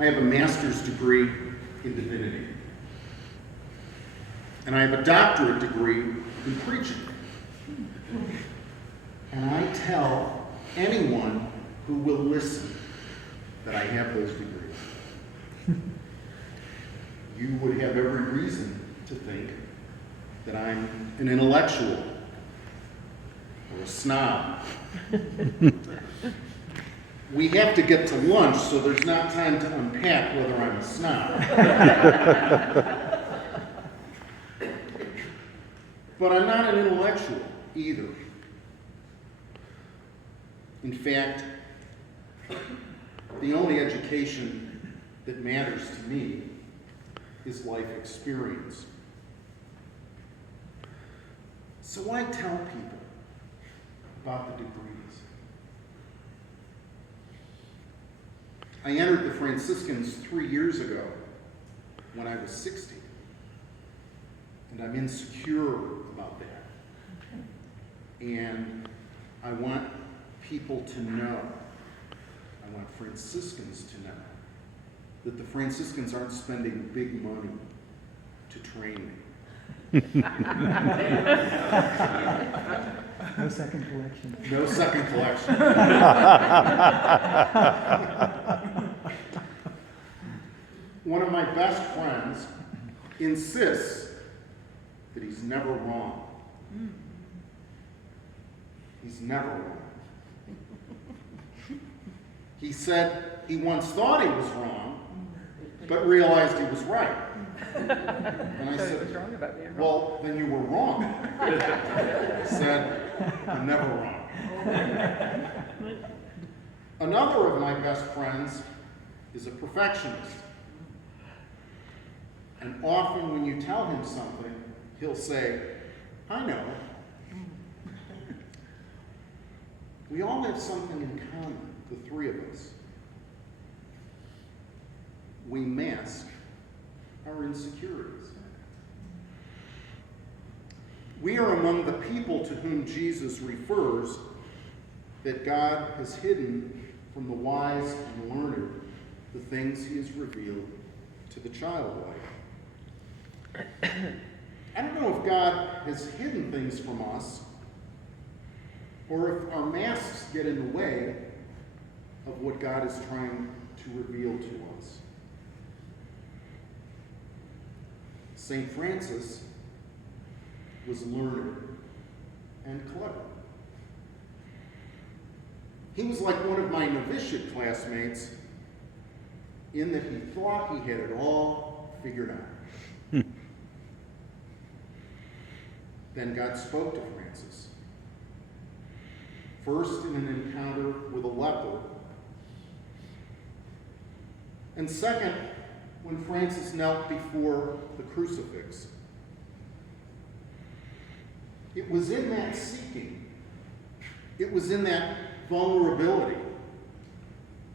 I have a master's degree in divinity. And I have a doctorate degree in preaching. And I tell anyone who will listen that I have those degrees. You would have every reason to think that I'm an intellectual or a snob. We have to get to lunch, so there's not time to unpack whether I'm a snob. But I'm not an intellectual either. In fact, the only education that matters to me is life experience. So I tell people about the degrees. I entered the Franciscans 3 years ago when I was 60, and I'm insecure about that. And I want people to know, I want Franciscans to know, that the Franciscans aren't spending big money to train me. No second collection. No second collection. One of my best friends insists that he's never wrong. He's never wrong. He said he once thought he was wrong, but realized he was right. And I said, what's wrong about being wrong? well, then you were wrong. He said, I'm never wrong. Another of my best friends is a perfectionist. And often when you tell him something, he'll say, I know. We all have something in common, the three of us. We mask our insecurities. We are among the people to whom Jesus refers that God has hidden from the wise and learned the things he has revealed to the childlike. I don't know if God has hidden things from us or if our masks get in the way of what God is trying to reveal to us. St. Francis was learned and clever. He was like one of my novitiate classmates in that he thought he had it all figured out. Then God spoke to Francis. First in an encounter with a leper, and second when Francis knelt before the crucifix. It was in that seeking, it was in that vulnerability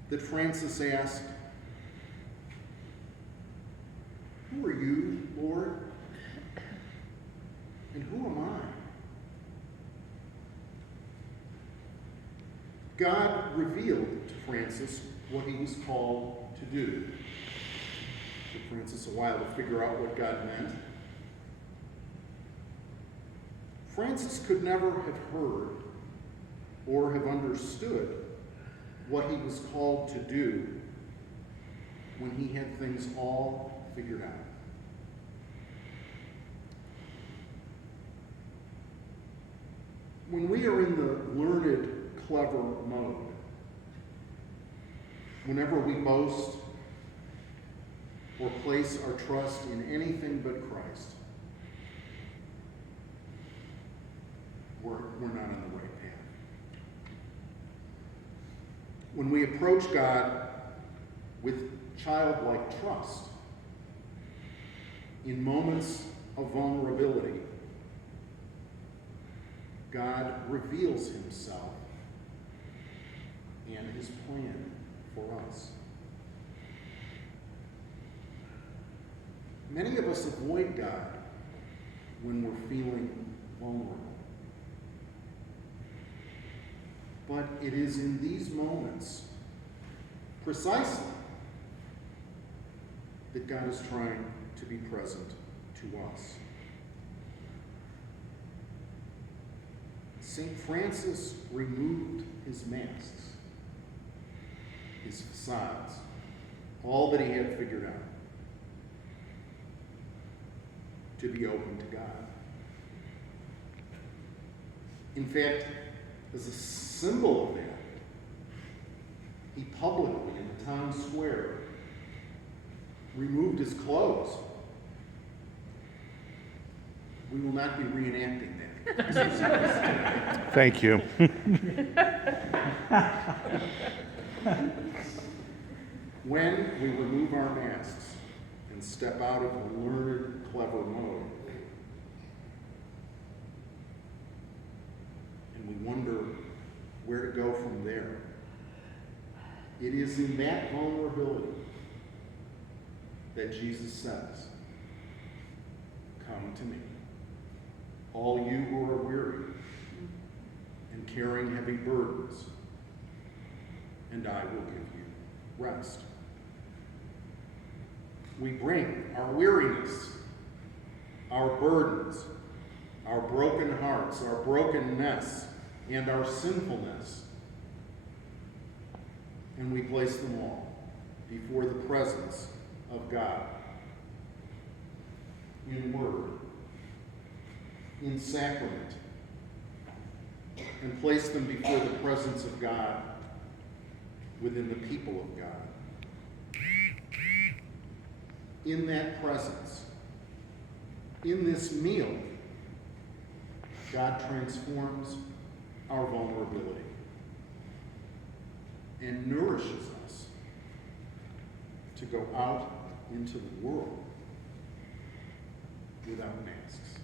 that Francis asked, who are you, Lord? And who am I? God revealed to Francis what he was called to do. It took Francis a while to figure out what God meant. Francis could never have heard or have understood what he was called to do when he had things all figured out. When we are in the learned, clever mode, whenever we boast or place our trust in anything but Christ, we're not on the right path. When we approach God with childlike trust, in moments of vulnerability, God reveals himself and his plan for us. Many of us avoid God when we're feeling vulnerable. But it is in these moments, precisely, that God is trying to be present to us. St. Francis removed his masks, his facades, all that he had figured out, to be open to God. In fact, as a symbol of that, he publicly, in the town square, removed his clothes. We will not be reenacting that. Thank you. When we remove our masks and step out of the learned, clever mode, and we wonder where to go from there, it is in that vulnerability that Jesus says, "Come to me, all you who are weary and carrying heavy burdens, and I will give you rest." We bring our weariness, our burdens, our broken hearts, our brokenness, and our sinfulness, and we place them all before the presence of God, in word, in sacrament, and place them before the presence of God within the people of God. In that presence, in this meal, God transforms our vulnerability and nourishes us to go out into the world without masks.